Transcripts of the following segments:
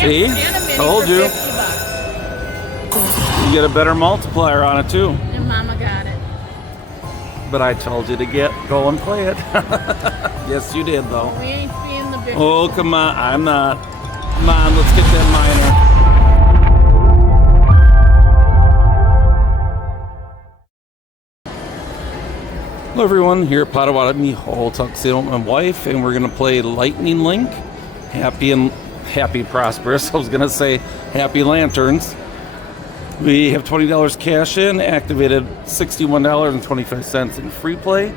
See? Told you. You get a better multiplier on it too. And Mama got it. But I told you to go and play it. Yes, you did though. We ain't being the big. Oh, come on. I'm not. Come on, let's get that minor. Hello everyone, here at Potawatomi, me, whole tuxedo with my wife, and we're gonna play Lightning Link. Happy prosperous. I was gonna say happy lanterns. We have $20 cash in, activated $61.25 in free play,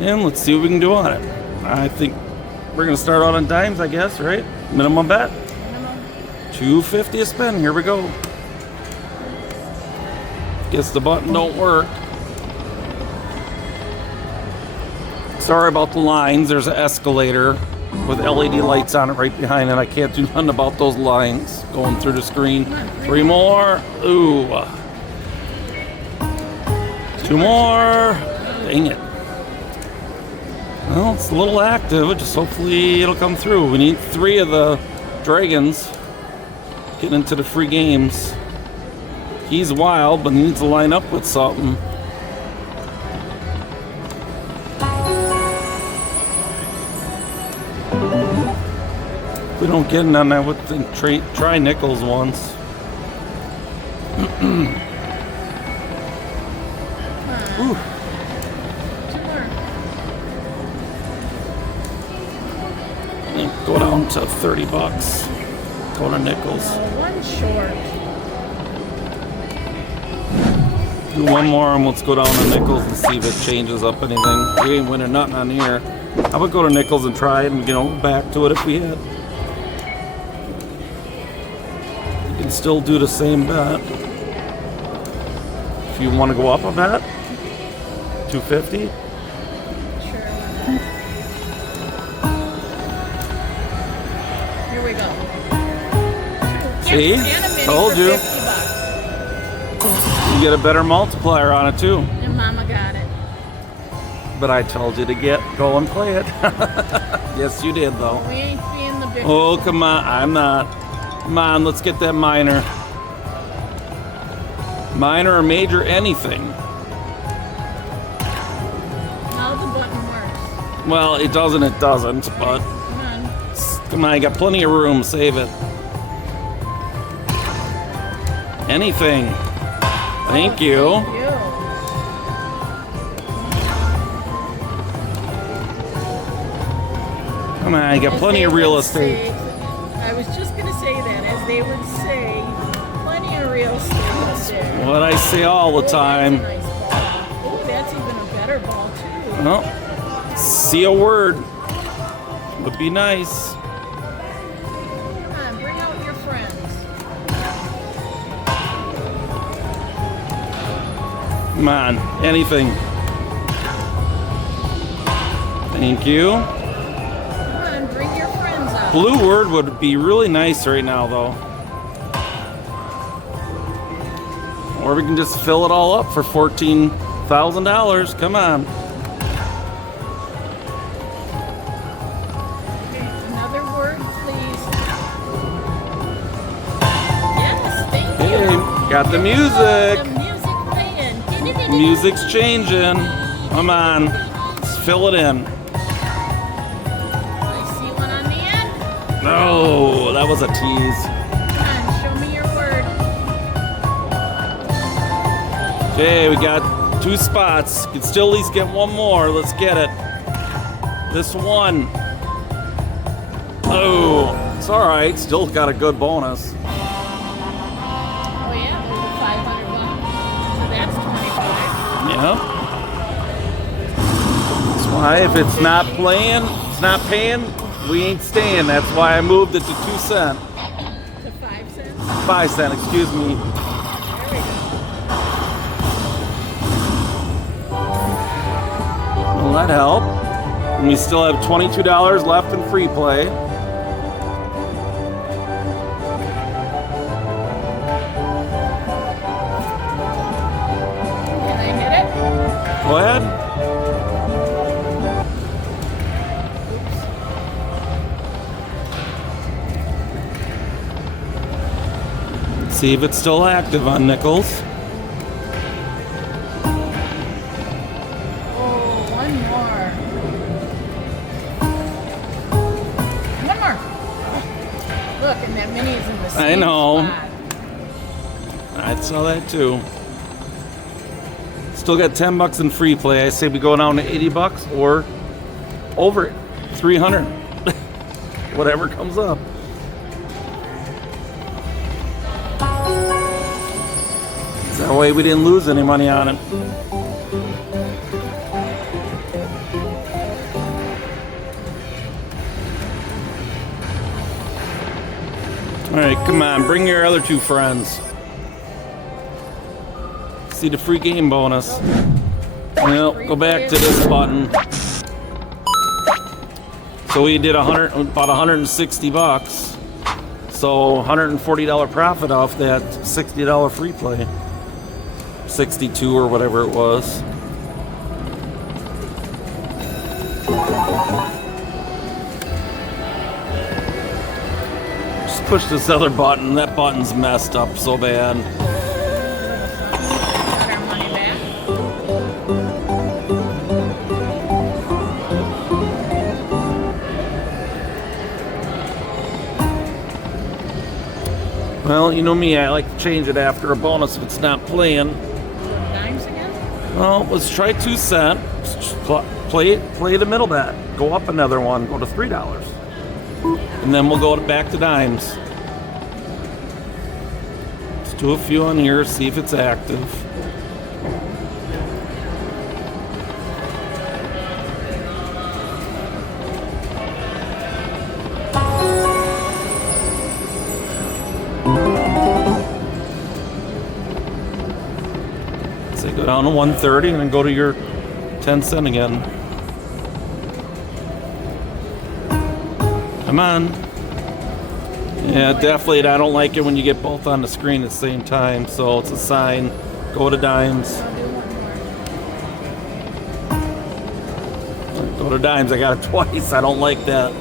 and let's see what we can do on it. I think we're gonna start out on dimes, I guess, right? Minimum bet. $2.50 a spin. Here we go. Guess the button don't work. Sorry about the lines. There's an escalator with LED lights on it right behind it. I can't do nothing about those lines going through the screen. 3 more. Ooh. 2 more. Dang it. Well, it's a little active. Just hopefully it'll come through. We need 3 of the dragons getting into the free games. He's wild, but he needs to line up with something. We don't get none. I would think try nickels once. Ooh. Go down to $30. Go to nickels. One short. Do one more and let's go down to nickels and see if it changes up anything. We ain't winning nothing on here. I would go to nickels and try it and back to it if we had. You can still do the same bet. If you want to go up a bet, $2.50. Sure. Here we go. See? Told you. You get a better multiplier on it too. And Mama got it. But I told you to go and play it. Yes, you did though. We ain't being the big. Oh, come on. I'm not. Come on, let's get that minor. Minor or major, anything. Now the button works. Well, it doesn't, but come on, you got plenty of room. Save it. Anything. Thank you. Thank you. Come on, you got plenty of real estate. I was just going to say that, as they would say, plenty of real estate there. What I say all the time. That's a nice ball. Oh, that's even a better ball, too. Well, see a word. Would be nice. Come on, bring out your friends. Come on, anything. Thank you. Blue word would be really nice right now, though. Or we can just fill it all up for $14,000. Come on. Okay, another word, please. Yes, thank you. Hey, got the music. The music playing. Music's changing. Come on, let's fill it in. No, that was a tease. Come on, show me your word. Okay, we got 2 spots. Can still at least get 1 more. Let's get it. This one. Oh, it's all right. Still got a good bonus. Oh yeah, $500. So that's 25. Yeah. That's why if it's not playing, it's not paying, we ain't staying. That's why I moved it to 2 cents. To 5 cents? 5 cents, excuse me. There we go. Will that help? And we still have $22 left in free play. Can I hit it? Go ahead. See if it's still active on nickels. Oh, one more. One more. Look, and that mini is in the same I know. spot. I saw that too. Still got $10 in free play. I say we go down to $80 or over it. 300. Whatever comes up. That way we didn't lose any money on it. All right, come on, bring your other two friends. See the free game bonus. Well, go back to this button. So we did about $160. So $140 profit off that $60 free play. 62 or whatever it was. Just push this other button. That button's messed up so bad. Got our money back. Well, you know me, I like to change it after a bonus if it's not playing. Dimes again? Well, let's try 2 cents. Play the middle bet. Go up another one. Go to $3. And then we'll go back to dimes. Let's do a few on here, see if it's active. So go down to 130 and then go to your 10 cent again. Come on. Yeah, definitely. I don't like it when you get both on the screen at the same time. So it's a sign. Go to dimes. I'll do one more. Go to dimes. I got it twice. I don't like that.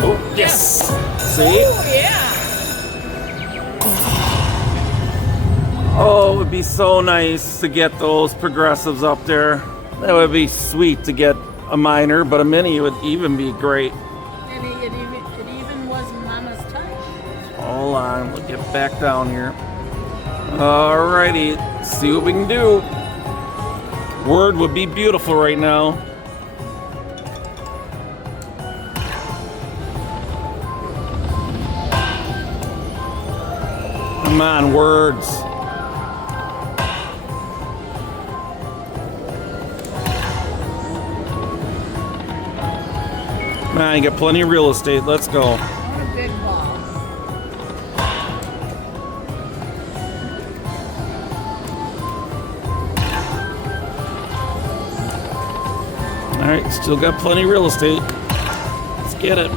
Oh, yes. See? Oh, yeah. Oh, it would be so nice to get those progressives up there. That would be sweet to get a minor, but a mini would even be great. And it even was Mama's touch. Hold on, we'll get back down here. Alrighty, see what we can do. Word would be beautiful right now. Come on, words. Come on, you got plenty of real estate. Let's go. What a big ball. Alright, still got plenty of real estate. Let's get it.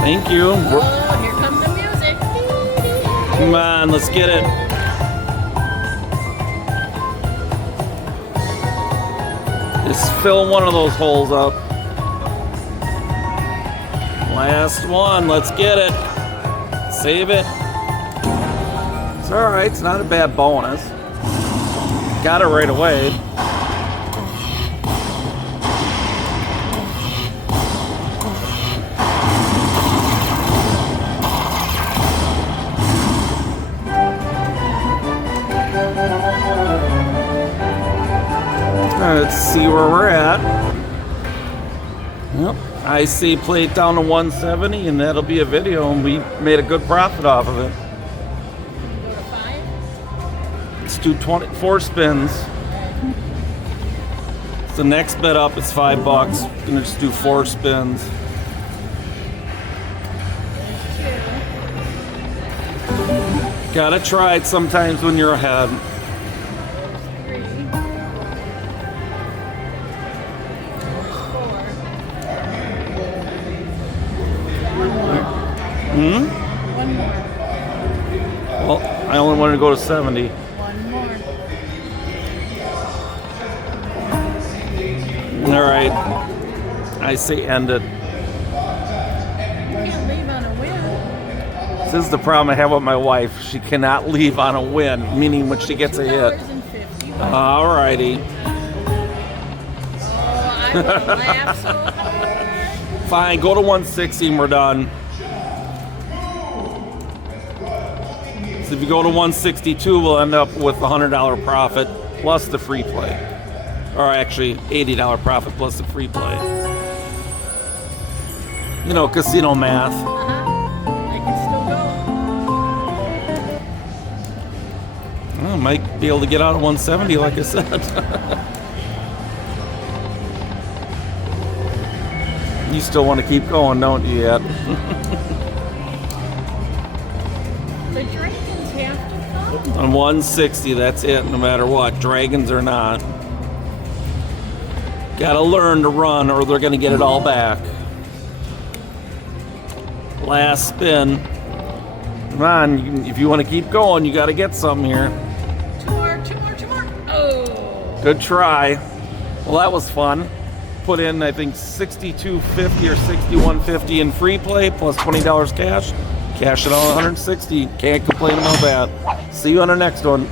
Thank you. Oh, here comes the music. Come on, let's get it. Just fill one of those holes up. Last one, let's get it. Save it. It's alright, it's not a bad bonus. Got it right away. Let's see where we're at. Yep. I see plate down to 170 and that'll be a video and we made a good profit off of it. Go to 5. Let's do 24 spins. The next bet up is $5. Gonna just do 4 spins. Gotta try it sometimes when you're ahead. 3. 4. Hmm? only wanted to go to 70. One more. All right. I say end it. You can't leave on a win. This is the problem I have with my wife. She cannot leave on a win, meaning when she gets a hit. $2.50. All righty. Oh, I will laugh so hard. Fine, go to 160 and we're done. So if you go to 162, we'll end up with a $100 profit plus the free play. Or actually, $80 profit plus the free play. You know, casino math. I can still go. I might be able to get out at 170, like I said. You still want to keep going, don't you, yet? The dragons have to come. On 160, that's it, no matter what, dragons or not. Gotta learn to run or they're gonna get it all back. Last spin. Come on, if you want to keep going, you gotta get something here. Two more. Oh. Good try. Well, that was fun. Put in, I think, $62.50 or $61.50 in free play plus $20 cash. Cash it on 160. Can't complain about that. See you on the next one.